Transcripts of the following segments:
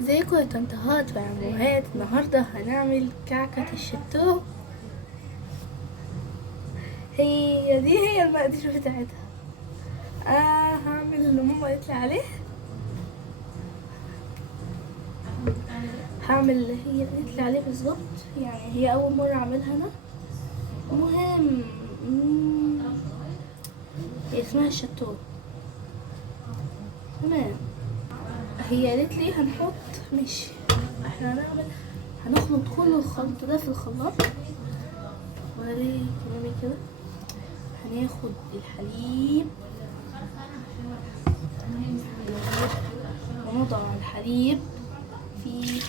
ازيكم يا طنطهات وعموهات. النهارده هنعمل كعكة الشتو. هي المقادير بتاعتها. هعمل اللي ماما قالت لي عليه. هعمل اللي هي قالت لي عليه بالظبط، يعني هي اول مرة اعملها انا. المهم هي اسمها الشتو. تمام. هي قالت لي هنحط، ماشي، احنا هنخلط كل الخلط ده في الخلاط. وري كلامي كده. هناخد الحليب ونضع الحليب في،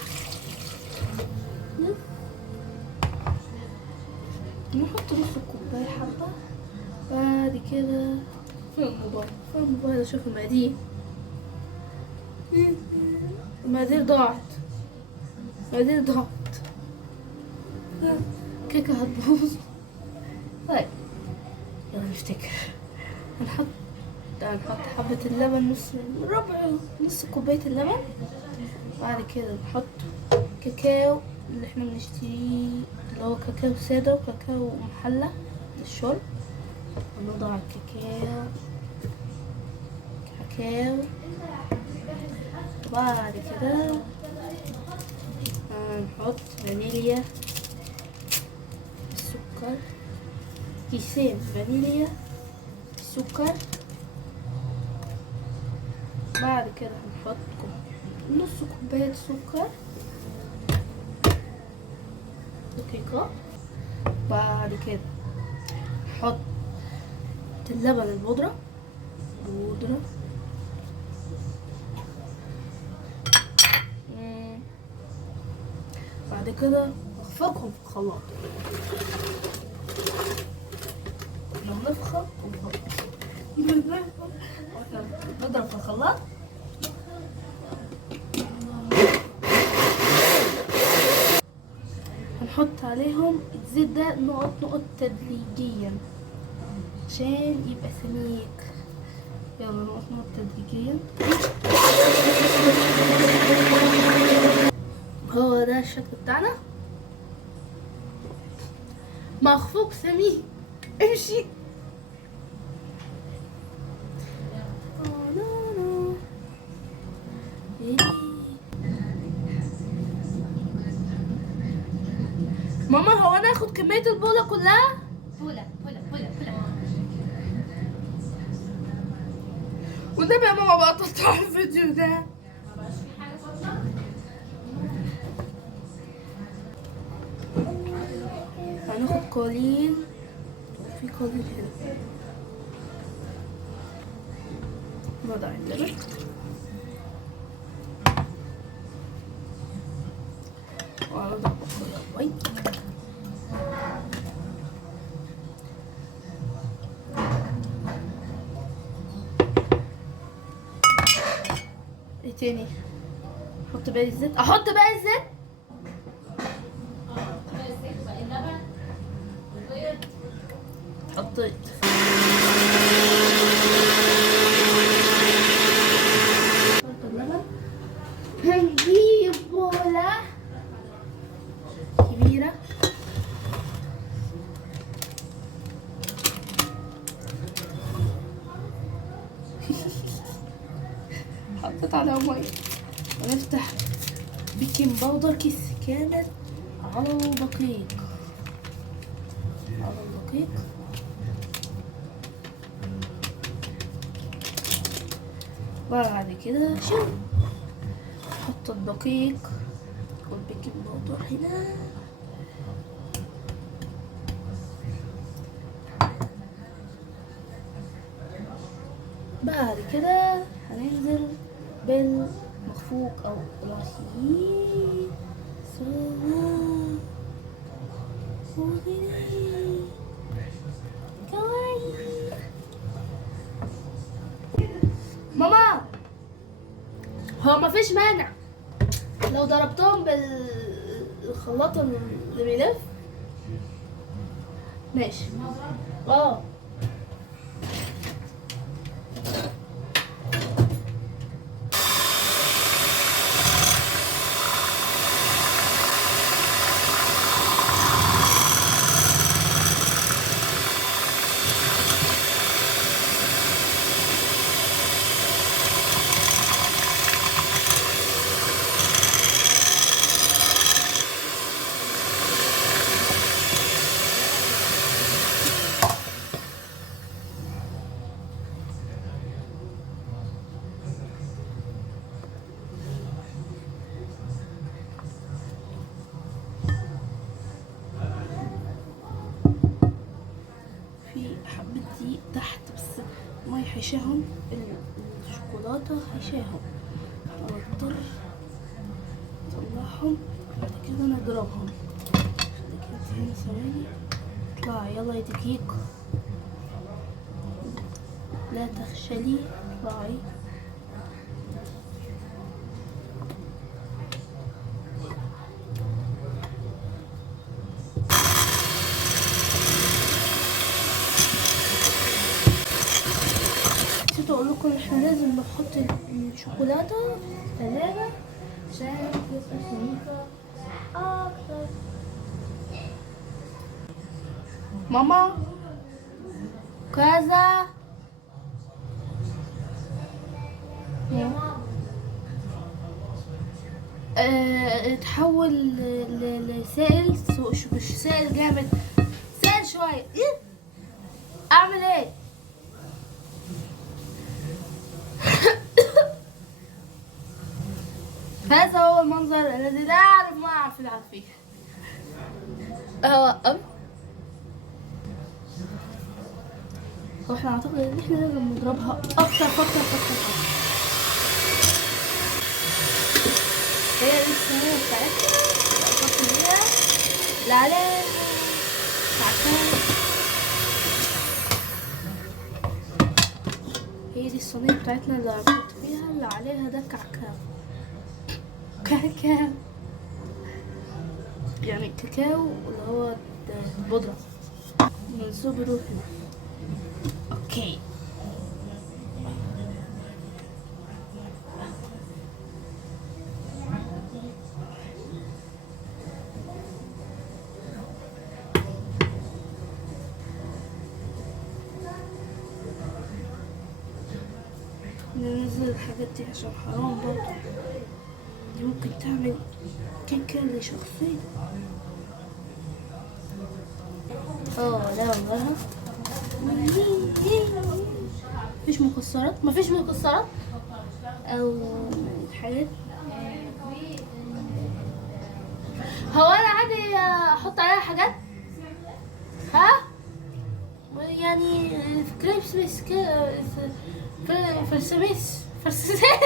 نحط نص الكوباية حبة. بعد كده فين الموبايل اشوف المقادير. المقادير ضاعت. كيكة هتبوظ. طيب يلا نفتكر. هنحط حبة اللبن، نص كوباية اللبن. بعد كده نحط كاكاو اللي احنا بنشتريه، اللي هو كاكاو سادة وكاكاو محلى للشرب. ونضع كاكاو. وبعد كده هنحط فانيليا، السكر، كيسين فانيليا، السكر. بعد كده هنحط نص كوباية سكر دقيقة. بعد كده نحط اللبن البودرة. بعد كده نخفقهم في الخلاط. نضرب في الخلاط. هنحط عليهم الزيت ده نقط تدريجيا عشان يبقى سميك. يلا نقط تدريجيا. هو ده الشكل بتاعنا، مخفوق سميك. امشي. ماما هو انا اخد كمية البولة كلها؟ بولا. والنبي يا ماما بقى تقطع الفيديو ده. هناخد قليل، وفي قليل هنا. نضع اللبن. ونضع بقية. ايه تاني؟ احط باقي الزيت. حطيت. هنجيب بولة كبيرة. حطيت عليها مية. ونفتح بيكنج باودر كيس كامل على الدقيق. بعد كده نحط الدقيق والبيكنج باودر هنا. بعد كده هننزل بالمخفوق او العصير. ماما هو مفيش مانع لو ضربتهم بالخلاط اللي بيلف؟ ماشي. حشاهم الشوكولاتة، حشاهم اضطر اطلعهم بعد كده نضربهم. دقيقة هنا ثواني. اطلعي يلا يا دقيق، لا تخجلي، اطلعي. نسيت اقول لكم احنا لازم نحط الشوكولاتة في الثلاجة عشان تبقى خفيفة اكتر. ماما كذا تحول لسائل، مش سائل جامد، سائل شوية. اعمل ايه؟ هذا هو المنظر الذي لا أعرف ما أعرف العب فيه. واحنا أعتقد إن احنا لازم نضربها أكتر أكتر. هي دي الصينية بتاعتنا الأساسية اللي عليها كعكاو. هي دي الصينية بتاعتنا اللي هنحط فيها اللي عليها ده كعكاو. كاكاو يعني كاكاو اللي هو البودرة منسوب روحي. اوكي ننزل الحاجات دي عشان حرام برضه، دي ممكن تعمل كيكة لشخصية. لا والله مفيش مكسرات او حاجات. هو انا عادي احط عليها حاجات يعني كريبس بس فرسميس حطيتيها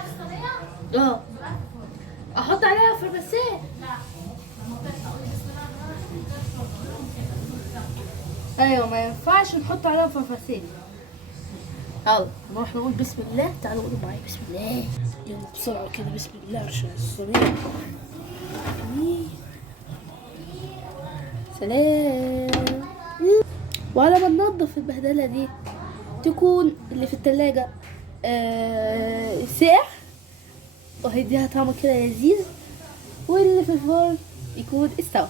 في الصينية؟ احط عليها فرماسيه. ايوه ما ينفعش نحط عليها فرماسيه. يلا نروح نقول بسم الله. تعالوا قولوا معايا بسم الله. يلا بسرعه كده بسم الله عشان الصينيه. سلام. وعلى ما ننضف البهدله دي تكون اللي في التلاجة ساقع وهيديها طعم كده لذيذ، واللي في الفرن يكون استوى.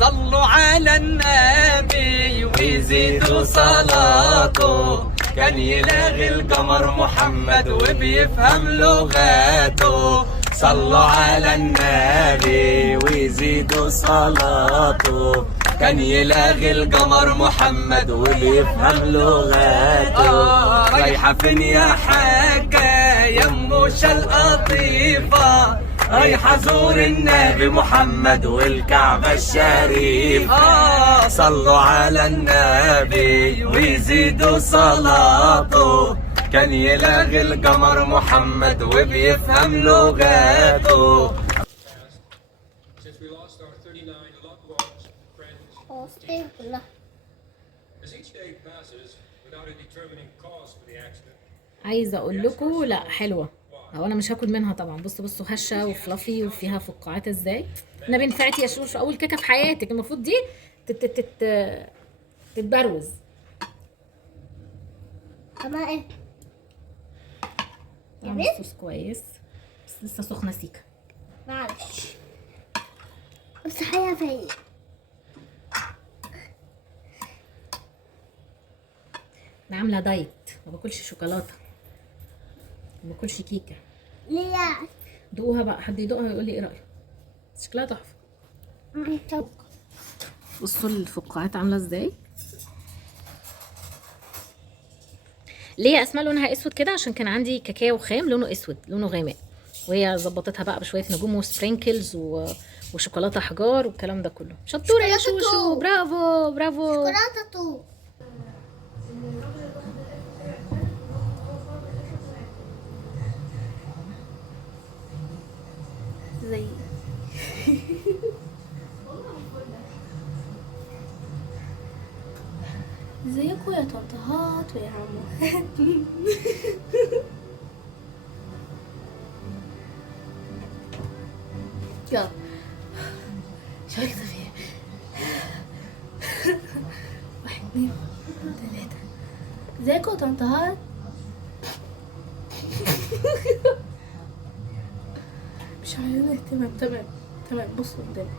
صلوا على النبي ويزيدوا صلاته، كان يلاغي القمر محمد وبيفهم لغاته. صلوا على النبي ويزيدوا صلاته، كان يلاغي القمر محمد وبيفهم لغاته. رايحة فين يا حاجة يا موشة القطيفة؟ رايحة زور النبي محمد والكعبة الشريفة. صلوا على النبي ويزيدوا صلاته، كان يلاغي القمر محمد وبيفهم لغاته. Since we lost our 39 loved ones, friends, as each day passes without a determining cause for the accident, عايزه اقول لكم لا حلوه. هو انا مش هاكل منها طبعا. بصوا هشه وفلافي وفيها فقاعات ازاي. انا بنفعتي يا شوشو اول كيكه في حياتك، المفروض دي تتبروز. طبعا ايه طعم الصوص كويس بس لسه سخنه سيكه. معلش بس حياة فيا. انا عامله دايت، ما باكلش شوكولاته، ما باكلش كيكه. ليه؟ دوقوها بقى، حد يدوقها ويقول لي ايه رايه. شكلها تحفه. بصوا الفقاعات عامله ازاي. ليه اسماء لونها اسود كده؟ عشان كان عندي كاكاو خام لونه اسود، لونه غامق، وهي ظبطتها بقى بشويه نجوم وسبرينكلز وشوكولاته حجار والكلام ده كله. شطوره يا شوكولاتة شوشو، توب. برافو برافو. شوكولاتة طوب. زي ازيكم يا طنطهات ويا عمو. يلا شوية كده فيها. 1 2 3. ازيكم يا طنطهات. مش عايزين اهتمام. تمام بصوا قدامي.